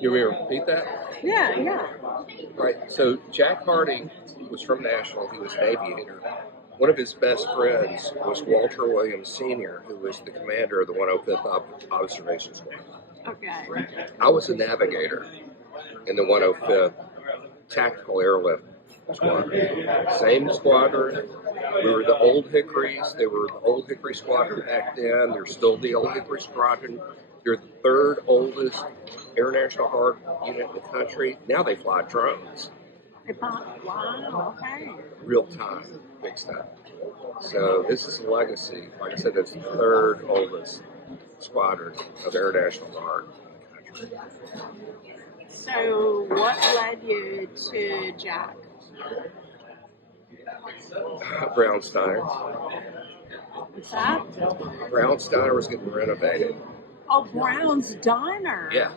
You want me to repeat that? Yeah, yeah. Right. So Jack Harding was from Nashville. He was an aviator. One of his best friends was Walter Williams Sr., who was the commander of the 105th Observation Squadron. Okay. I was a navigator in the 105th Tactical Airlift Squadron. Same squadron. We were the Old Hickories. They were the Old Hickory Squadron back then. They're still the Old Hickory Squadron. They're the third oldest Air National Guard unit in the country. Now they fly drones. Wow, okay. Real time, big stuff. So this is a legacy. Like I said, it's the third oldest squadron of Air National Guard in the country. So, what led you to Jack? Brown Steiner. What's that? Brown Steiner was getting renovated. Oh, Brown's Diner. Yeah.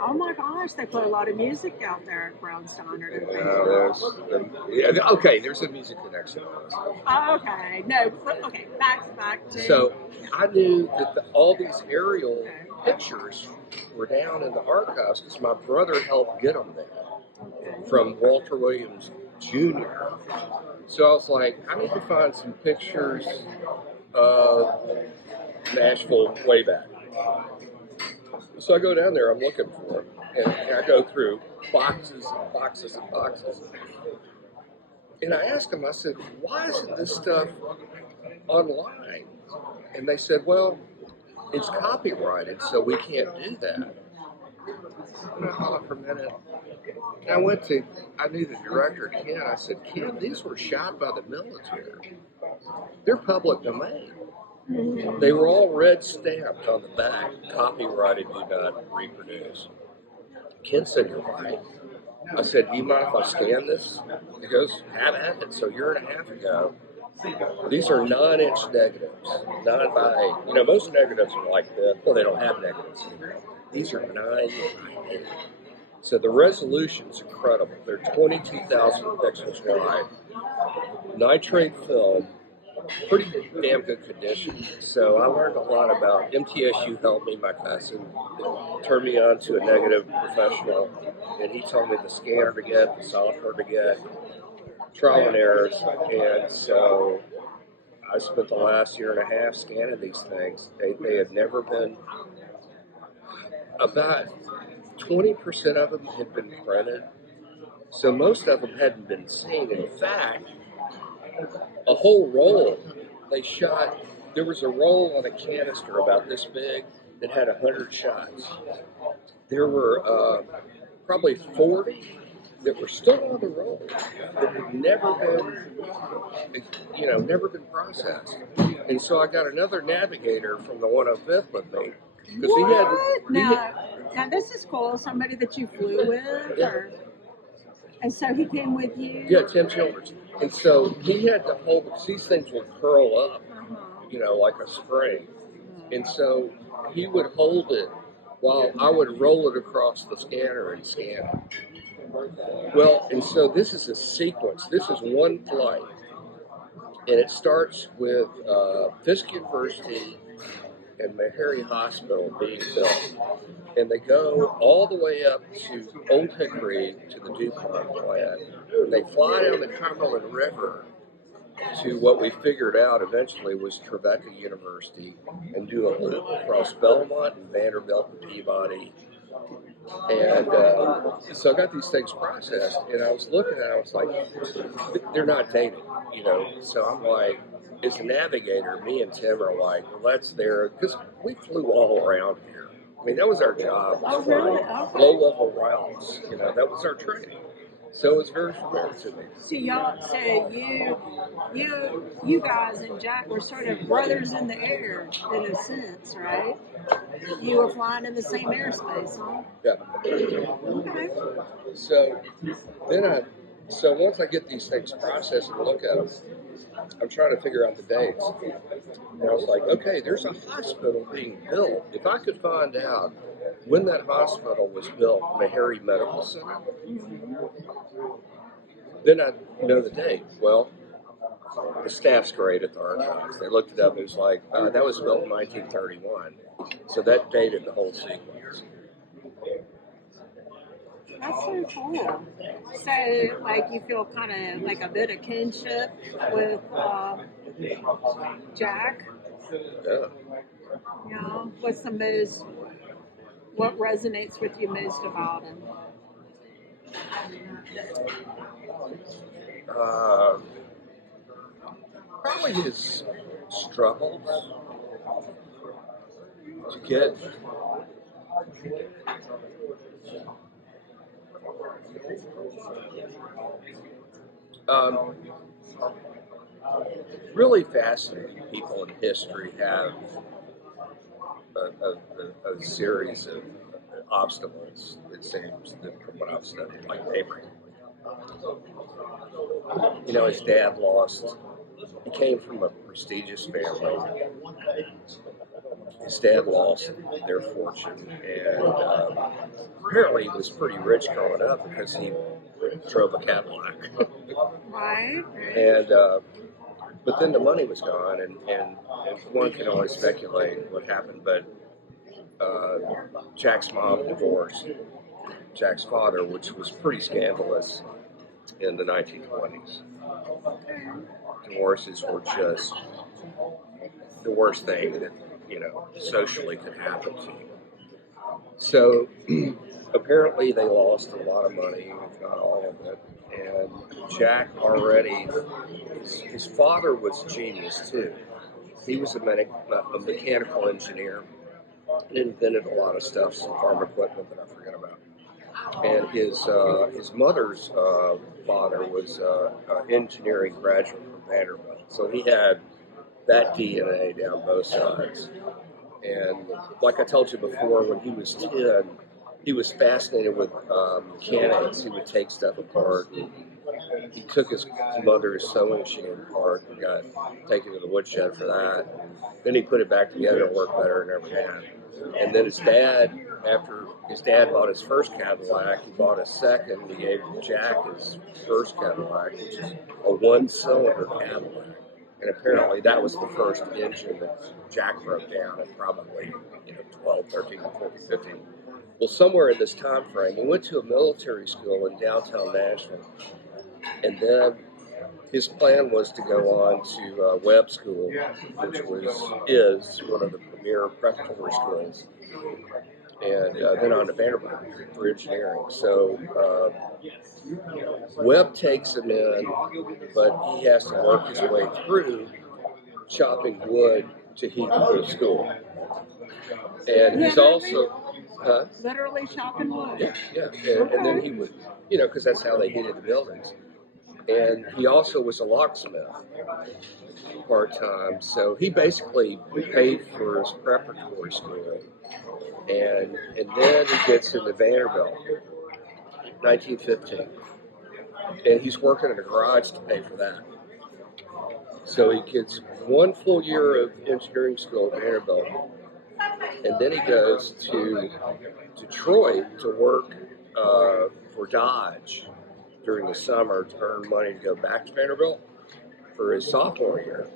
Oh my gosh, they play a lot of music out there at Brown's Diner. Okay, there's a music connection. Oh, okay, no, okay, back to. So I knew that all these aerial pictures were down in the archives because my brother helped get them there from Walter Williams Jr. So I was like, I need to find some pictures of Nashville way back. So I go down there, I'm looking for them, and I go through boxes and boxes and boxes. And I asked them, I said, why isn't this stuff online? And they said, well, it's copyrighted, so we can't do that. And I thought for a minute. And I knew the director, Ken. I said, Ken, these were shot by the military. They're public domain. They were all red stamped on the back, copyrighted, do not reproduce. Ken said, you're right. I said, do you mind if I scan this? He goes, have at it. So a year and a half ago, these are 9-inch negatives, 9 by 8. Most negatives are like this. Well, they don't have negatives anymore. These are 9 by 8. So the resolution's incredible. They're 22,000 pixels wide. Nitrate film, pretty damn good condition. So I learned a lot about MTSU. Helped me, my cousin turned me on to a negative professional, and he told me the scanner to get, the software to get, trial and errors. And so I spent the last year and a half scanning these things. They had never been, about 20% of them had been printed. So most of them hadn't been seen. In fact, a whole roll, they shot, there was a roll on a canister about this big that had 100 shots. There were probably 40 that were still on the roll that had never been processed. And so I got another navigator from the 105th with me. Now this is cool. Somebody that you flew with? Yeah. And so he came with you? Yeah, Tim Childers. And so he had to hold, because these things would curl up, like a spring. And so he would hold it while I would roll it across the scanner and scan it. Well, and so this is a sequence. This is one flight. And it starts with Fisk University and Meharry Hospital being built. And they go all the way up to Old Hickory to the DuPont plant. And they fly down the Cumberland River to what we figured out eventually was Trevecca University and do a loop across Belmont and Vanderbilt and Peabody. And so I got these things processed, and I was looking at it, I was like, they're not dated, So I'm like, as a navigator, me and Tim are like, well, that's there, because we flew all around here. I mean, that was our job. Low-level routes, that was our training. So it was very familiar to me. So you guys and Jack were sort of brothers in the air, in a sense, right? You were flying in the same airspace, huh? Yeah. Okay. So once I get these things processed and look at them, I'm trying to figure out the dates. And I was like, okay, there's a hospital being built. If I could find out when that hospital was built, Meharry Medical Center, then I'd know the date. Well, The staff's great at the archives. They looked it up. It was like, that was built in 1931. So that dated the whole sequence. That's so cool. So, like, you feel kind of like a bit of kinship with Jack. Yeah. You know, what's the most, what resonates with you most about him? Probably his struggles to get really fascinating people in history have a series of obstacles, it seems, from what I've studied, like Abraham. You know, his dad lost, he came from a prestigious family. His dad lost their fortune, and apparently he was pretty rich growing up because he drove a Cadillac. Right? And but then the money was gone, and one can only speculate what happened. But Jack's mom divorced Jack's father, which was pretty scandalous in the 1920s. Divorces were just the worst thing that, you know, socially could happen to you. So apparently they lost a lot of money, if not all of it. And Jack already, his father was a genius too. He was a mechanical engineer and invented a lot of stuff, some farm equipment that I forget about. And his mother's father was an engineering graduate from Vanderbilt. So he had that DNA down both sides. And like I told you before, when he was 10, he was fascinated with mechanics. He would take stuff apart. He took his mother's sewing machine apart and got taken to the woodshed for that. Then he put it back together and worked better than ever had. And then his dad, after his dad bought his first Cadillac, he bought a second. He gave Jack his first Cadillac, which is a one-cylinder Cadillac. And apparently that was the first engine that Jack broke down at probably 12, 13, 14, 15. Well, somewhere in this time frame, he went to a military school in downtown Nashville. And then his plan was to go on to Webb School, which is one of the premier preparatory schools, and then on to Vanderbilt for engineering. So Webb takes him in, but he has to work his way through chopping wood to heat the school. And he's also... Literally chopping wood. Yeah. And then he would, because that's how they heated the buildings. And he also was a locksmith part-time. So he basically paid for his preparatory school. And then he gets into Vanderbilt, 1915. And he's working in a garage to pay for that. So he gets one full year of engineering school at Vanderbilt. And then he goes to Detroit to work for Dodge during the summer to earn money to go back to Vanderbilt for his sophomore year.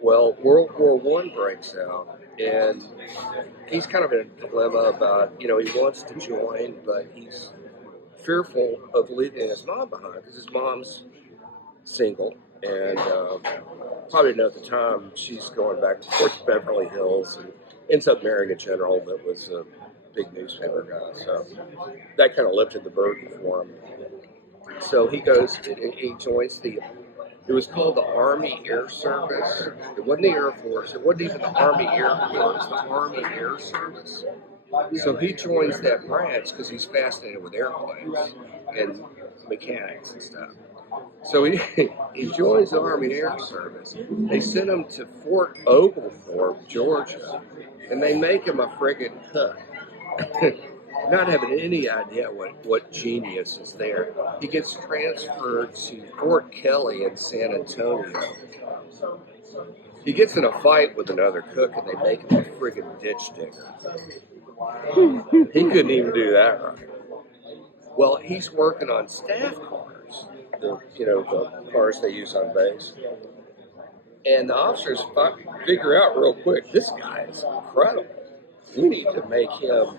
Well, World War I breaks out, and he's kind of in a dilemma about, he wants to join, but he's fearful of leaving his mom behind because his mom's single, and probably didn't know at the time she's going back towards Beverly Hills and ends up marrying a general that was a big newspaper guy. So that kind of lifted the burden for him. So he goes, he joins it was called the Army Air Service. It wasn't the Air Force. It wasn't even the Army Air Corps. It was the Army Air Service. So he joins that branch because he's fascinated with airplanes and mechanics and stuff. So he joins the Army Air Service. They send him to Fort Oglethorpe, Georgia, and they make him a friggin' cook. Not having any idea what genius is there. He gets transferred to Fort Kelly in San Antonio. He gets in a fight with another cook, and they make him a friggin' ditch digger. He couldn't even do that right. Well, he's working on staff cars. Rams, the cars they use on base. And the officers figure out real quick, this guy is incredible. We need to make him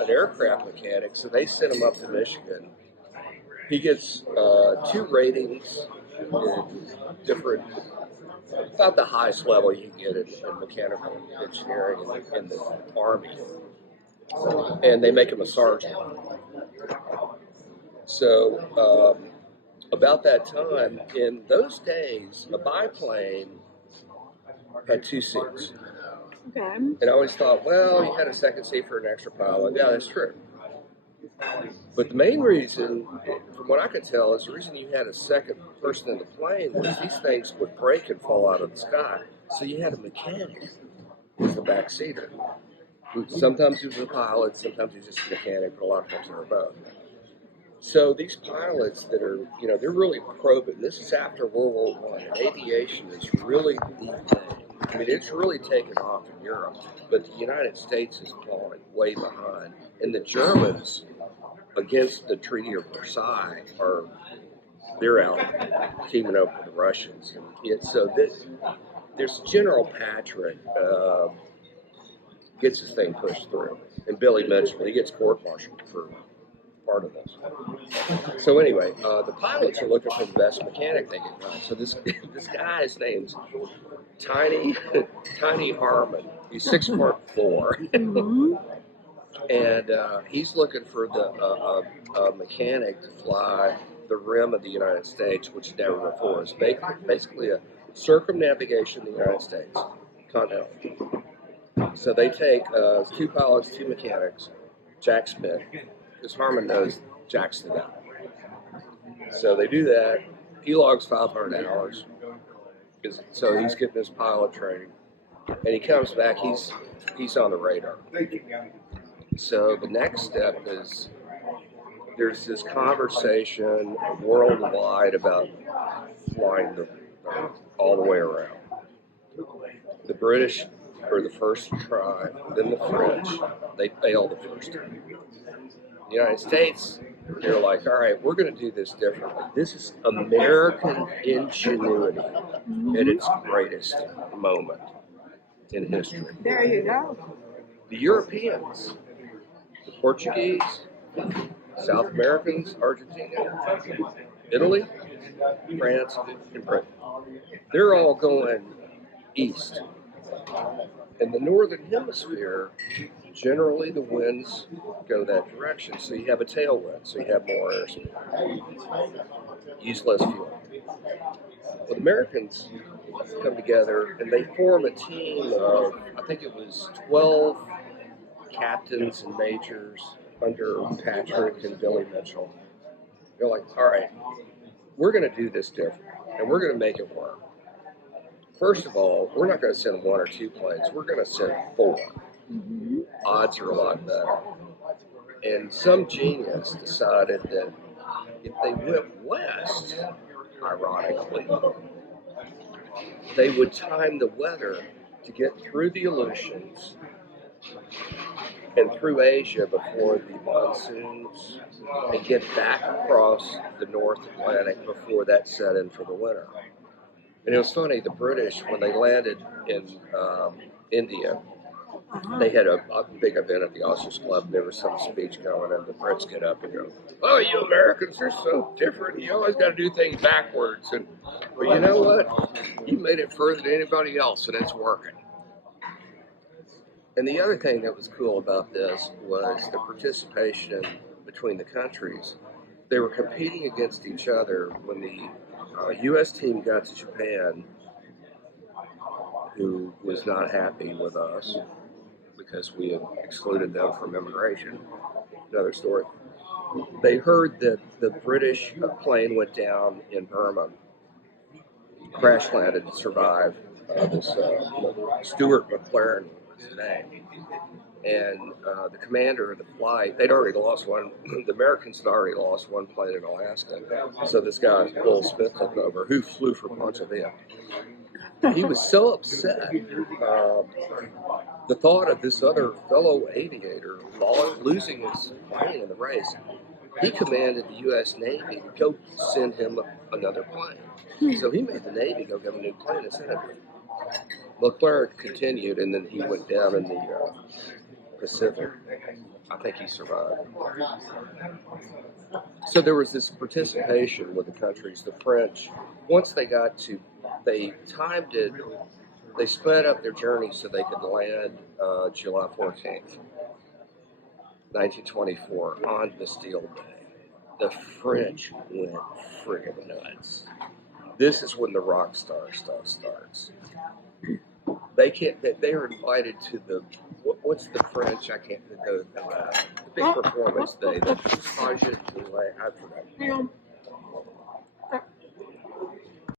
an aircraft mechanic. So they sent him up to Michigan. He gets 2 ratings in different, about the highest level you can get in mechanical engineering in the Army. And they make him a sergeant. So about that time, in those days, a biplane had 2 seats. Okay. And I always thought, well, you had a second seat for an extra pilot. Yeah, that's true. But the main reason, from what I could tell, is the reason you had a second person in the plane was these things would break and fall out of the sky. So you had a mechanic as the back seater. Sometimes he was a pilot, sometimes he was just a mechanic, but a lot of times they were both. So these pilots that are, they're really probing. This is after World War I, and aviation is really the thing. I mean, it's really taken off in Europe, but the United States is falling way behind. And the Germans, against the Treaty of Versailles, they're out teaming up with the Russians. And so there's General Patrick gets his thing pushed through, and Billy Mitchell, he gets court-martialed for part of this. So anyway, the pilots are looking for the best mechanic they can find. So this guy's name's Tiny Harmon. He's 6'4", and he's looking for a mechanic to fly the rim of the United States, which never before is basically a circumnavigation of the United States, continental. So they take 2 pilots, 2 mechanics, Jack Smith, because Harmon knows Jack's the guy. So they do that. He logs 500 hours. So he's getting his pilot training. And he comes back, he's on the radar. So the next step is there's this conversation worldwide about flying all the way around. The British are the first to try, then the French. They fail the first time. The United States, they're like, all right, we're going to do this differently. This is American ingenuity at its greatest moment in history. There you go. The Europeans, the Portuguese, South Americans, Argentina, Italy, France, and Britain, they're all going east. In the northern hemisphere, generally the winds go that direction, so you have a tailwind, so you have more airspeed. Use less fuel. Well, the Americans come together and they form a team of, I think it was 12 captains and majors under Patrick and Billy Mitchell. They're like, all right, we're going to do this different, and we're going to make it work. First of all, we're not going to send 1 or 2 planes. We're going to send 4. Odds are a lot better. And some genius decided that if they went west, ironically, they would time the weather to get through the Aleutians and through Asia before the monsoons and get back across the North Atlantic before that set in for the winter. And it was funny, the British, when they landed in India, they had a big event at the Officers Club. There was some speech going, and the Brits get up and go, "Oh, you Americans are so different. You always got to do things backwards." But you know what? You made it further than anybody else, and it's working. And the other thing that was cool about this was the participation between the countries. They were competing against each other when the U.S. team got to Japan, who was not happy with us because we had excluded them from immigration. Another story. They heard that the British plane went down in Burma, crash landed and survived. Stuart McLaren was his name. And the commander of the flight, they'd already lost one. The Americans had already lost one plane in Alaska. So this guy, Bill Smith, took over, who flew for Poncheville. He was so upset. The thought of this other fellow aviator losing his plane in the race, he commanded the U.S. Navy to go send him another plane. So he made the Navy go get a new plane and send it. Leclerc continued, and then he went down in the Pacific. I think he survived. So there was this participation with the countries. The French, once they timed it, they sped up their journey so they could land July 14th, 1924, on Bastille Day. The French went friggin' nuts. This is when the rock star stuff starts. They can't. They are invited to the what's the French? I can't. The big performance day. The Pageant. I forgot.